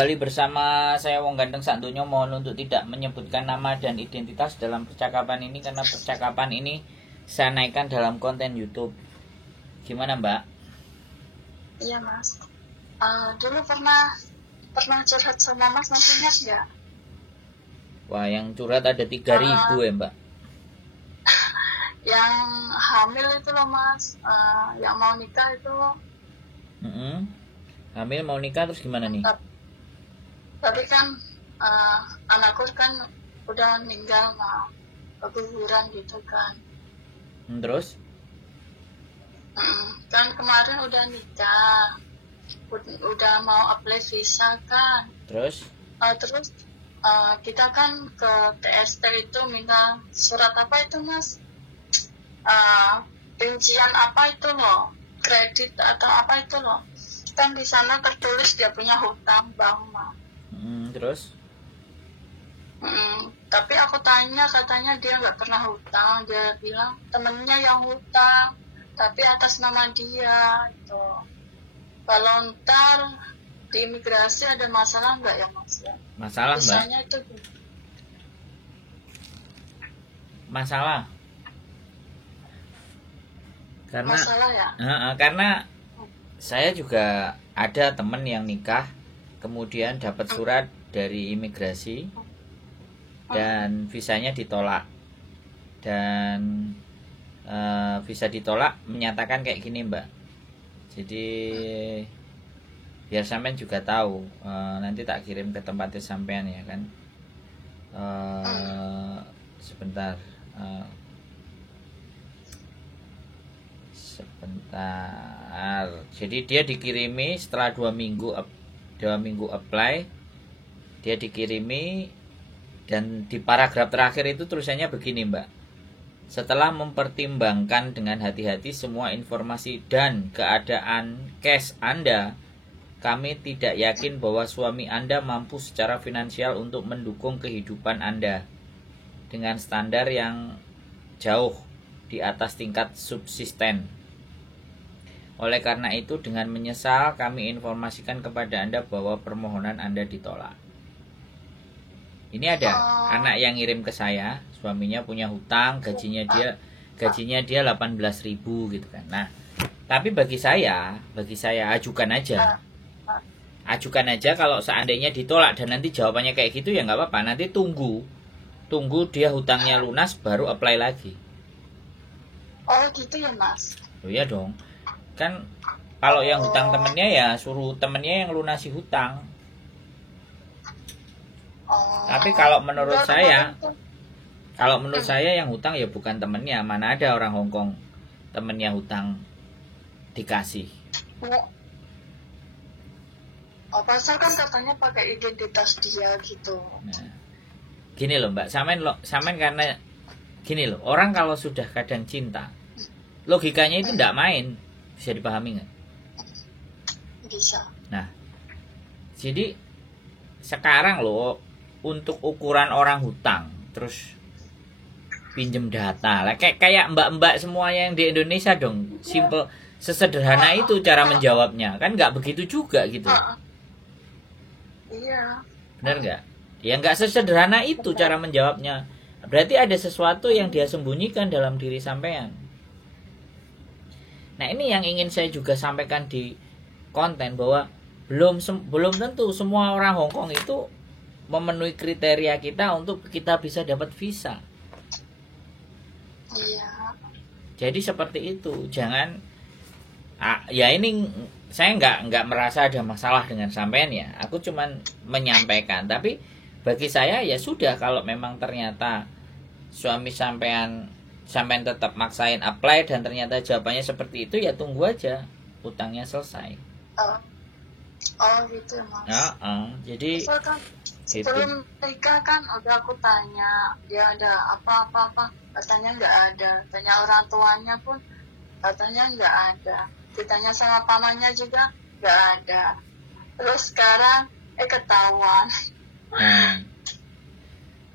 Kembali bersama saya Wong Ganteng Santunyo, mohon untuk tidak menyebutkan nama dan identitas dalam percakapan ini karena percakapan ini saya naikkan dalam konten YouTube. Gimana Mbak? Iya Mas. Dulu pernah curhat sama Mas, masih ingat nggak? Wah, yang curhat ada 3.000 ya Mbak? Yang hamil itu loh Mas, yang mau nikah itu. Hamil mau nikah terus gimana nih? Tapi kan anakku kan udah meninggal mah, keguguran gitu kan. Terus? Kan kemarin udah nikah, udah mau apply visa kan. Terus Kita kan ke TST itu minta surat apa itu Mas? Rincian apa itu loh, kredit atau apa itu loh. Kan di sana tertulis dia punya hutang bank mah. Terus? Tapi aku tanya, katanya dia nggak pernah hutang. Dia bilang temennya yang hutang, tapi atas nama dia itu. Kalau ntar di imigrasi ada masalah nggak ya Mas? Masalah Mbak? Misalnya itu Masalah ya? Karena saya juga ada temen yang nikah kemudian dapat surat dari imigrasi dan visanya ditolak, dan visa ditolak menyatakan kayak gini Mbak. Jadi biar sampean juga tahu, nanti tak kirim ke tempatnya sampean ya kan. Sebentar. Jadi dia dikirimi setelah 2 minggu apply, dia dikirimi, dan di paragraf terakhir itu tulisannya begini Mbak: setelah mempertimbangkan dengan hati-hati semua informasi dan keadaan cash Anda, kami tidak yakin bahwa suami Anda mampu secara finansial untuk mendukung kehidupan Anda dengan standar yang jauh di atas tingkat subsisten. Oleh karena itu, dengan menyesal kami informasikan kepada Anda bahwa permohonan Anda ditolak. Ini ada anak yang ngirim ke saya, suaminya punya hutang, gajinya dia 18.000 gitu kan. Nah, tapi bagi saya ajukan aja kalau seandainya ditolak dan nanti jawabannya kayak gitu ya nggak apa-apa, nanti tunggu dia hutangnya lunas baru apply lagi. Oh gitu ya Mas? Oh iya dong, kan kalau yang hutang temennya ya suruh temennya yang lunasi hutang. Tapi kalau menurut saya yang hutang ya bukan temennya. Mana ada orang Hongkong temennya hutang dikasih. Pasal kan katanya pakai identitas dia gitu. Nah, gini loh Mbak, samen karena gini loh, orang kalau sudah kadang cinta, logikanya itu tidak main. Bisa dipahami nggak? Bisa. Nah, jadi sekarang loh, untuk ukuran orang hutang terus pinjem data lah, kayak mbak-mbak semuanya yang di Indonesia dong, simple, sesederhana itu cara menjawabnya, kan nggak begitu juga gitu. Iya. Benar nggak? Ya nggak sesederhana itu cara menjawabnya. Berarti ada sesuatu yang dia sembunyikan dalam diri sampean. Nah, ini yang ingin saya juga sampaikan di konten, bahwa belum tentu semua orang Hongkong itu memenuhi kriteria kita untuk kita bisa dapat visa. Iya. Jadi seperti itu. Jangan ya ini saya nggak merasa ada masalah dengan sampean ya. Aku cuman menyampaikan. Tapi bagi saya ya sudah, kalau memang ternyata suami sampean tetap maksain apply dan ternyata jawabannya seperti itu, ya tunggu aja utangnya selesai. Gitu Mas. Jadi sebelum nikah kan udah aku tanya dia ada apa-apa, katanya nggak ada. Tanya orang tuanya pun katanya nggak ada. Ditanya sama pamannya juga nggak ada. Terus sekarang ketahuan.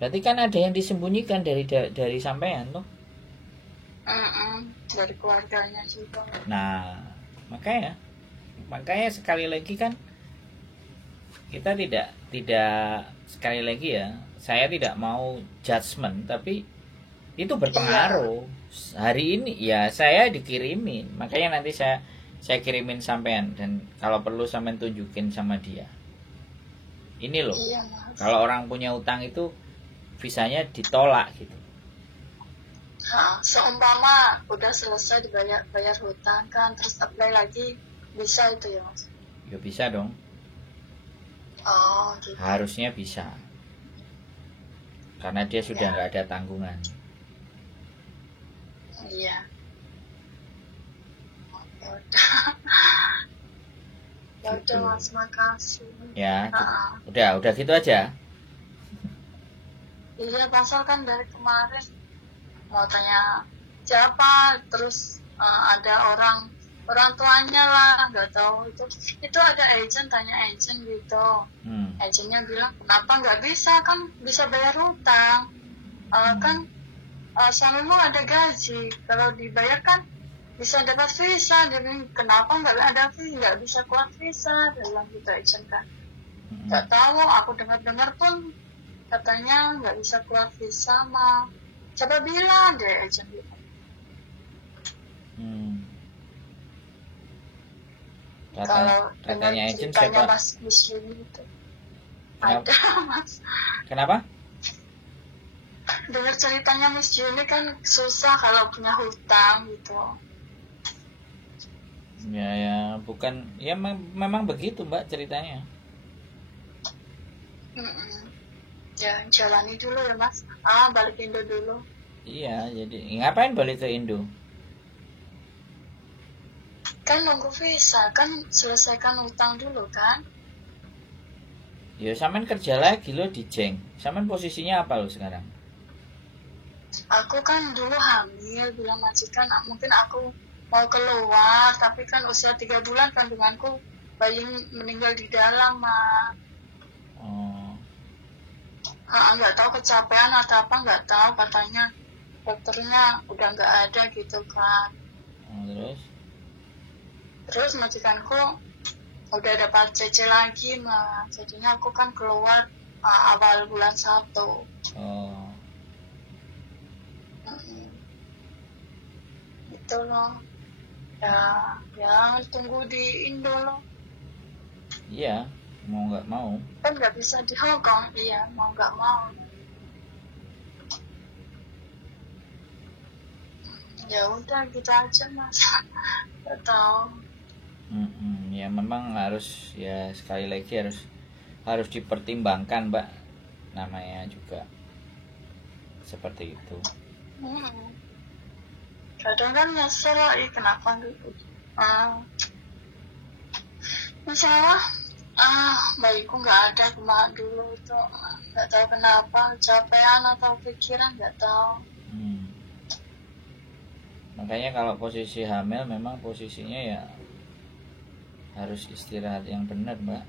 Berarti kan ada yang disembunyikan dari sampean tuh. Dari keluarganya juga. Nah, makanya sekali lagi kan kita tidak sekali lagi ya, saya tidak mau judgement, tapi itu berpengaruh. Hari ini ya saya dikirimin, makanya nanti saya kirimin sampean, dan kalau perlu sampean tunjukin sama dia. Ini loh, Iya, Mas. kalau orang punya utang itu visanya ditolak gitu. Seumpama udah selesai bayar hutang kan, terus apply lagi, bisa itu ya, Mas? Ya bisa dong, Oh, gitu. harusnya bisa, karena dia sudah nggak ada tanggungan. Iya. Ya udah, Gitu. Mas, makasih. Ya, Ah, udah gitu aja. Iya, pasal kan dari kemarin mau tanya siapa, terus ada orang tuanya lah, nggak tahu itu ada agent, tanya agent gitu. Agentnya bilang kenapa nggak bisa, kan bisa bayar hutang, kan suamimu ada gaji, kalau dibayar kan bisa dapat visa. Jadi kenapa nggak bisa keluar visa, dalam gitu agent kan. Nggak tahu, aku dengar pun katanya nggak bisa keluar visa mah. Coba bilang deh agent gitu. Kalau dengan Katanya agent ceritanya siapa? Mas Yuni itu Kenapa? ada, Mas. Kenapa? Dengar ceritanya Mas Yuni kan susah kalau punya hutang gitu. Ya bukan, ya memang begitu Mbak ceritanya. Ya jalani dulu ya Mas. Balik Indo dulu. Iya, jadi ngapain balik ke Indo? Kan nunggu visa, kan selesaikan hutang dulu kan. Ya sampean kerja lagi lo di Jeng. Sampean posisinya apa lo sekarang? Aku kan dulu hamil, bilang majikan mungkin aku mau keluar, tapi kan usia 3 bulan kandunganku, bayi meninggal di dalam, Mak. Nggak tahu kecapean atau apa, nggak tahu, katanya dokternya udah nggak ada gitu kan. Terus majikanku udah dapat CC lagi, Mak. Jadinya aku kan keluar awal bulan 1. Gitu loh. Ya tunggu di Indo loh. Iya, mau nggak mau. Kan nggak bisa di Hong Kong, iya, mau nggak mau. Ya udah gitu aja Mas. Nggak tahu. Ya memang harus, ya sekali lagi harus dipertimbangkan Mbak, namanya juga seperti itu. Kadang kan nyesel, kenapa gitu. Masalah bayiku nggak ada kemarin dulu itu, nggak tahu kenapa, capean atau pikiran, nggak tahu. Makanya kalau posisi hamil memang posisinya ya harus istirahat yang benar Mbak.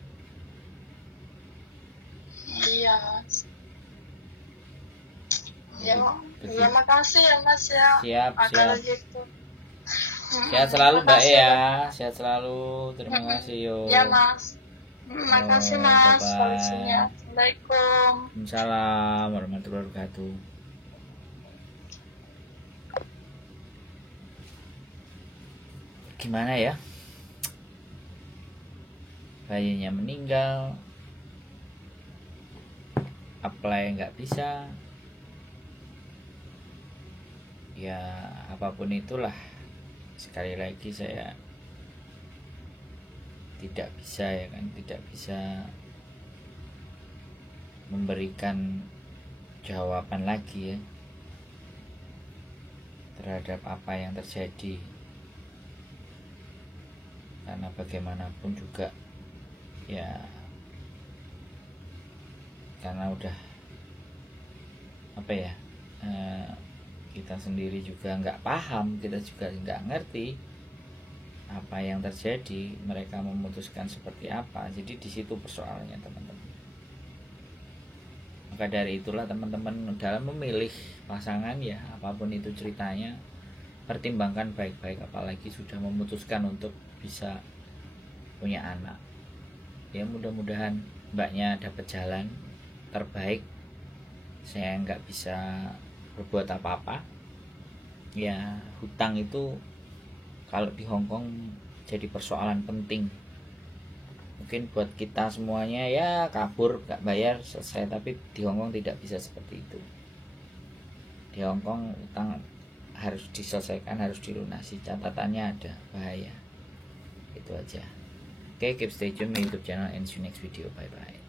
Iya Mas. Ya makasih ya Mas ya. Siap. Gitu. Sehat selalu Mbak ya. Sehat selalu. Terima kasih yo. Ya Mas. Makasih Mas. Solusinya. Assalamualaikum. Waalaikumsalam warahmatullahi wabarakatuh. Gimana ya? Bayinya meninggal, apply nggak bisa. Ya apapun itulah, sekali lagi saya tidak bisa ya kan, tidak bisa memberikan jawaban lagi ya terhadap apa yang terjadi, karena bagaimanapun juga ya karena udah apa ya, kita sendiri juga nggak paham, kita juga nggak ngerti apa yang terjadi, mereka memutuskan seperti apa. Jadi di situ persoalannya teman-teman. Maka dari itulah teman-teman dalam memilih pasangan ya apapun itu ceritanya, pertimbangkan baik-baik, apalagi sudah memutuskan untuk bisa punya anak. Ya mudah-mudahan mbaknya dapat jalan terbaik. Saya nggak bisa berbuat apa-apa. Ya hutang itu kalau di Hong Kong jadi persoalan penting. Mungkin buat kita semuanya ya kabur nggak bayar selesai, tapi di Hong Kong tidak bisa seperti itu. Di Hong Kong utang harus diselesaikan, harus dilunasi, catatannya ada, bahaya. Itu aja. Oke, keep stay tune di YouTube channel and see you next video. Bye bye.